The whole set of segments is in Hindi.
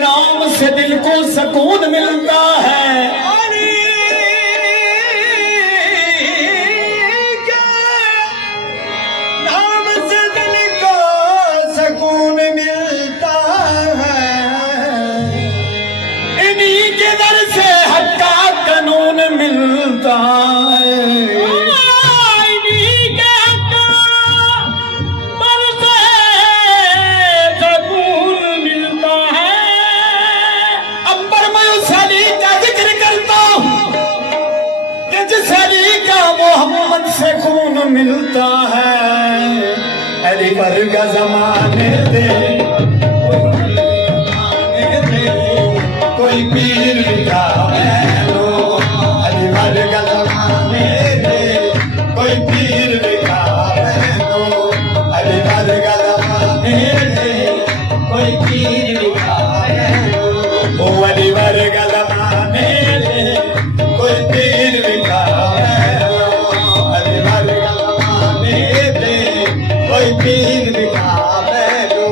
नाम से दिल को सुकून मिलता है। नाम से दिल को सुकून मिलता है। इन्हीं के दर से हक का कानून मिलता है। इन्हीं के हक पर से सुकून मिलता है। अंबर मैं उस अली का जिक्र करता हूँ कि जिस अली का मोहम्मद से खून मिलता है। अली वर्ग ज़माने दे कोई पीर का बहनो। अली वर्ग ज़माने दे कोई पीर का बहनो। अली वर्ग ज़माने दे कोई पीर का बहनो। ओ अली वर्ग ज़माने दे कोई पीर का बहनो। अली वर्ग ज़माने दे कोई पीर का बहनो।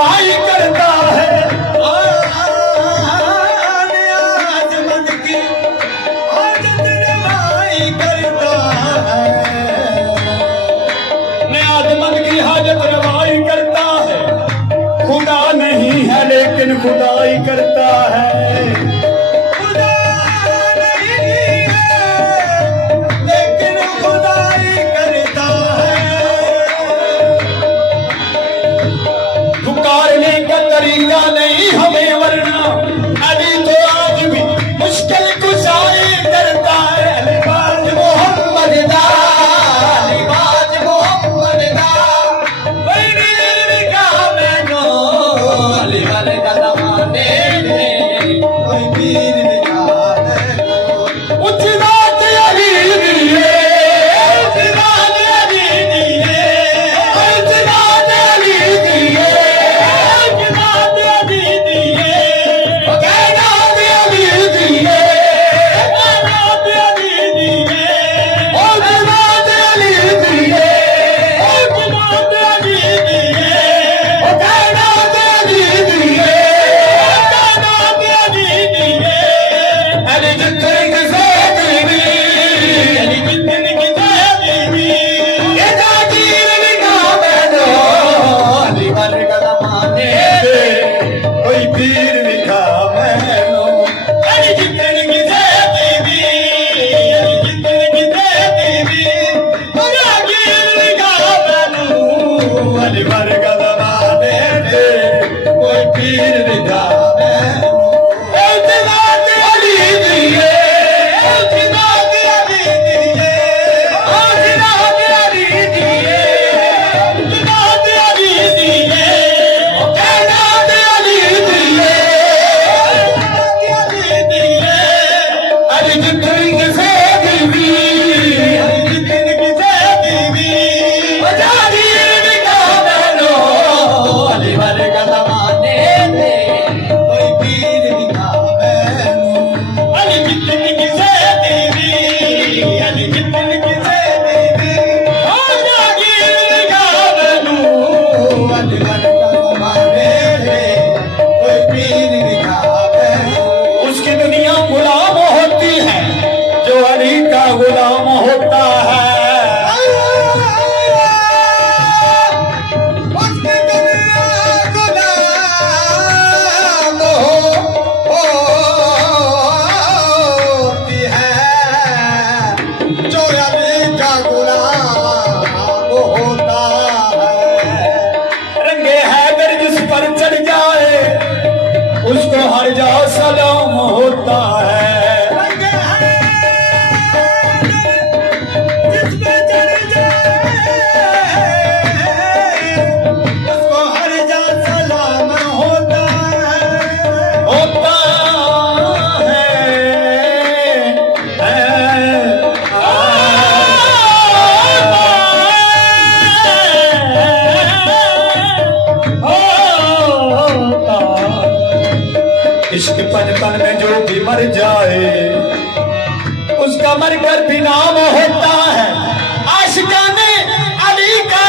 रवाई करता है। नियाज़मंद की हाजत रवाई करता है। नियाज़मंद की हाजत रवाई करता है। खुदा नहीं है लेकिन खुदाई करता है। खुदा नहीं है लेकिन खुदाई करता है। पुकारने का तरीका नहीं हमें वरना अली तो आज भी मुश्किल कुशाई करता है। अलीबाज मोहम्मद दा, अलीबाज मोहम्मद दा, बड़ी निगाह में नो, अली वाले का ज़माने में कोई पीर निगाह है। उच्च बात अली दिए, उच्च बात अली दिए, उच्च बात अली दिए, उच्च बात अली दिए, कायनात अली दिए, कायनात अली दिए, उच्च बात अली दिए, उच्च बात अली दिए, कायनात अली दिए, कायनात अली दिए। अली जितने से दीवी, अली जितने की दीवी, ये जागीर निगाह में लो, अली वाले का ज़माने दे, कोई पीर निगाह में लो। अली जितने की दीवी, अली जितने की दीवी, वो जागीर निगाह में लो, अली वाले का ज़माने दे, कोई पीर निगाह में लो। इल्तिमास अली दिए, इल्तिमास अली दिए, इल्तिमास अली दिए, इल्तिमास अली दिए, कायनात अली दिए, कायनात अली दिए। अली जितनी से दीवी, अली जितनी से दीवी, वो जागीर निगाह में लो, अली वाले का ज़माने में कोई पीर निगाह में लो। अली जितनी की से दीवी, अली जितनी की से दीवी, ओ जागीर निगाह में लो, अली वाले का ज़माने में कोई पीर निगाह में लो। उसकी दुनिया गुलाम होती है जो अली का गुलाम होता है। उसकी दुनिया गुलाम होती है जो अली का गुलाम होता है। रंगे हैदर जिस पर चढ़ जाए उसको हर जा सलाम होता है। रंग है जिस पे चढ़ जाए उसको हर जा सलाम होता है। होता है, इश्क पचपन में जो भी मर जाए उसका मरकर भी नाम होता है। आशिकाने अली का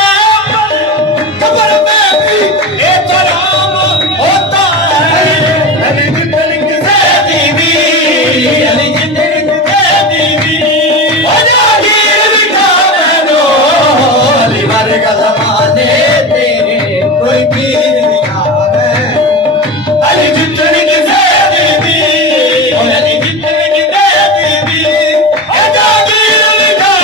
कब्र में भी एहतराम होता है। अली जितनी से दीवी, अली जितनी से दीवी, ओ जागीर निगाह में लो, अली वाले का ज़माने में कोई पीर निगाह में अली जितनी की से दीवी, अली जितनी की से दीवी, ओ जागीर निगाह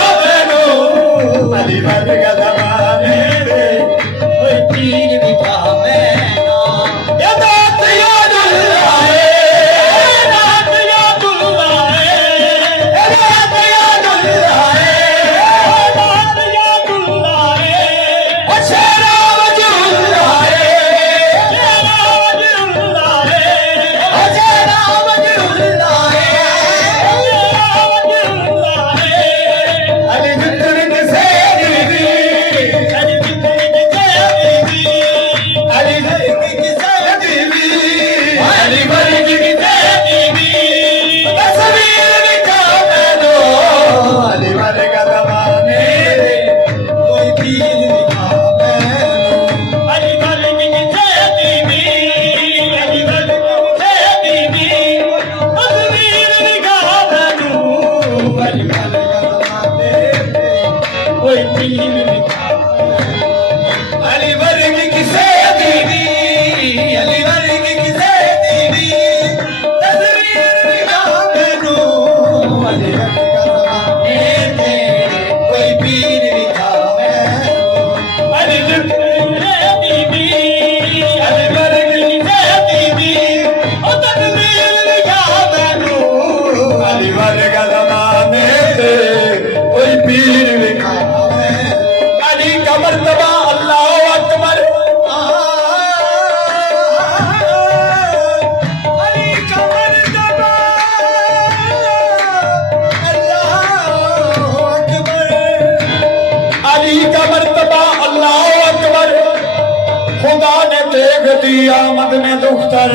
देखती आमद में दुख्तर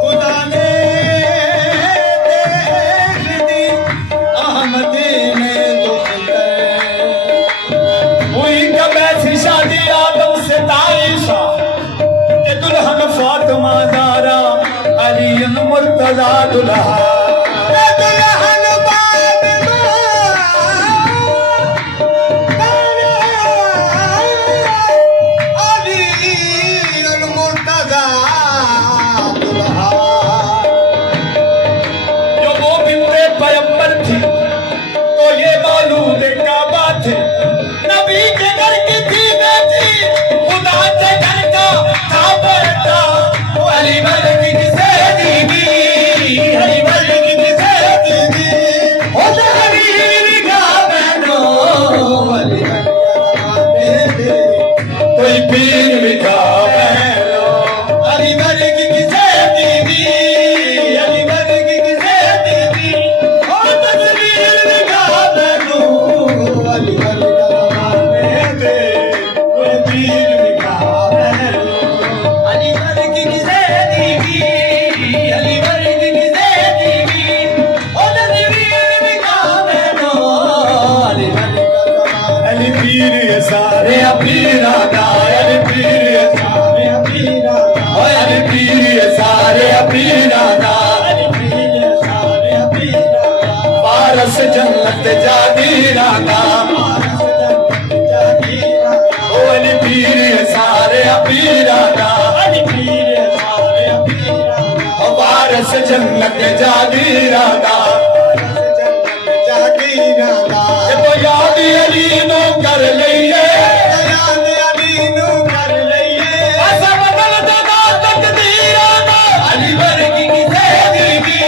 खुदा ने देख दी अहमद में दुख्तर हुई कब ऐसी शादी आदम से ताईशा कि दुल्हन फातिमा ज़हरा अली मुर्तज़ा दुल्हा दुल्हन फातिमा अली मुर्तज़ा दुल्हा जो वो बिनते पैगंबर थी तो ये मौलूद काबा थे नबी के घर की थी बेटी खुदा के घर का था बेटा वो अली मलिक किसे दीदी अली मलिक किसे दीदी हो जहरीर का बहनो अली कोई पीर बिठा बैलो अली मलिक किसे दीदी अली मलिक किसे दीदी हो तस्वीर का बहनो अली मलिक दे कोई पीर बिठा बैलो अली मलिक किसे दीदी अली मलिक किसे दीदी हो तस्वीर का बहनो अली मलिक अली पीर ये सारे पीरा दा अली पीर ये सारे पीरा ओए अली पीर ये सारे पीरा दा पारस जन्नत जागीरा दा ओ अली पीर ये सारे पीरा दा ओ पारस जन्नत जागीरा दा ये तो याद अली नो कर लइए ऐसा बदल देना तकदीरा दा अली वर्गी किसे दीदी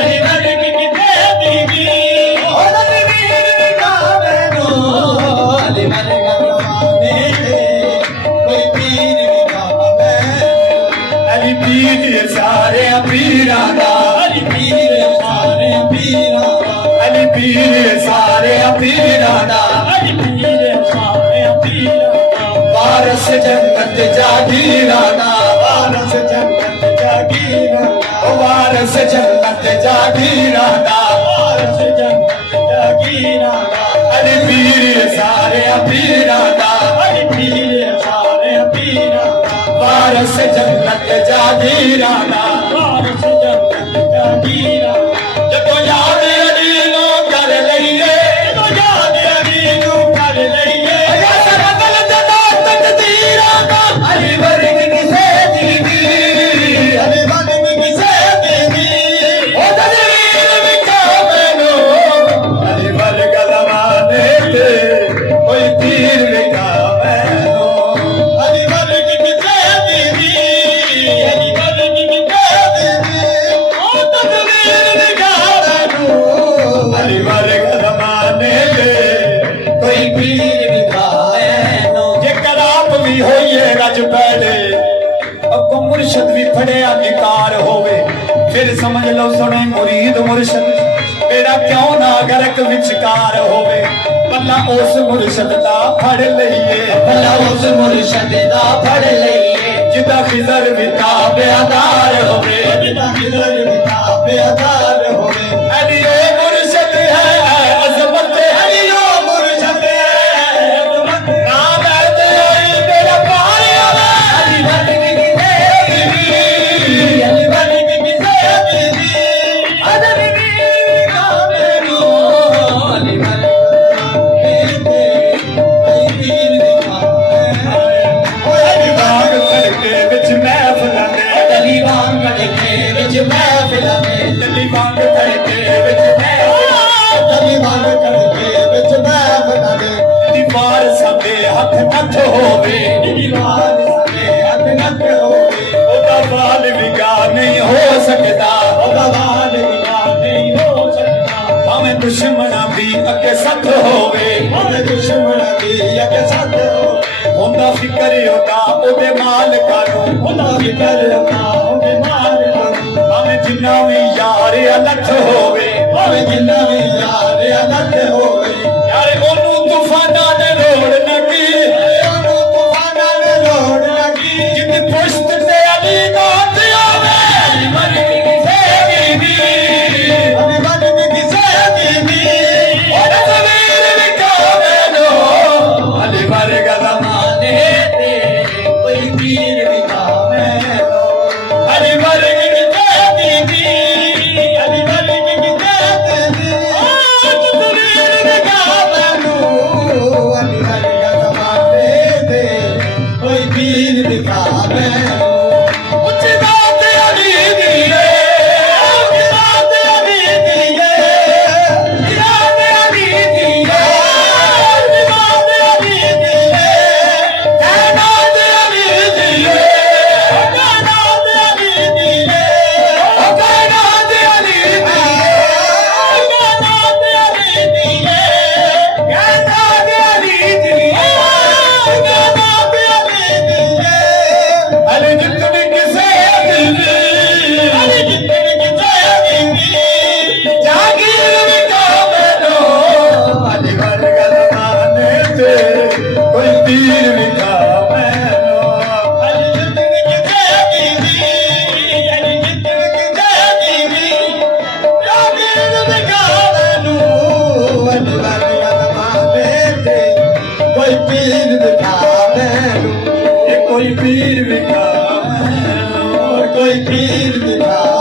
अली वर्गी किसे दीदी अली पीर ये सारे पीरा दा अली पीर ये सारे पीरा अली पीर ये सारे पीरा दा अली पीर ये सारे पीरा वारस जन्नत जागीरा दा वारस जन्नत जागीरा ओ वारस जन्नत जागीरा दा वारस जन्नत जागीरा दा अली पीर ये सारे पीरा दा अली पीर ये सारे पीरा वारस जन्नत जागीरा दा वारस जन्नत जागीरा जब याद अली नो कर लइए जब याद अली नो कर लइए ऐसा बदल देना तकदीरा दा अली वर्ग किसे दीदी अली वर्ग किसे दीदी ओ तस्वीर बिठा बैनो अली वर्ग ज़माने के कोई पीर बिठा बैनो अली वर्ग किसे दीदी अली वर्ग किसे दीदी ओ तस्वीर बिठा बैनो अली वर्ग ज़माने के कोई पीर बिठा बैनो जेकर आप भी होइए रज पहले अगो मुर्शद भी फड़े अधिकार होवे फिर समझ लो सुने मुरीद मुर्शद मेरा क्यों ना गरक विचकार होवे भला उस मुर्शद दा फड़ लइए भला उस मुर्शद दा फड़ लइए जिदा खिजर भी ताबेदार होवे जिदा खिजर भी ताबेदार होवे अली ओ मुर्शद है अजमत अली ओ मुर्शद है अजमत नाम है मेरा प्यार अली वर्ग किसे दीदी अली वर्ग किसे दीदी अली का बेनो अली मलिक अली बाग करके विच महफिलां दे अली वांग के विच महफिल में अली बाग करके विच अली वांग के विच महफिल में दीवार साडे हथ नथ होवे दीवार से हथ नक होवे ओदा बाल विगार नहीं हो सकता भगवान बिना नहीं हो सकता भावें दुश्मन भी अगे सथ होवे हमें दुश्मन भी एक साथ होवे होंदा फिकर होता ओदे मालिका नूं खुदा भी कर होवे मार भावें जिन्ना भी यार अलग होवे भावे जिन्ना भी यार अलग होवे यार ओनू तूफाना दे रोड़ नबी ओनू तूफाना दे रोड़ कोई पीर दिखा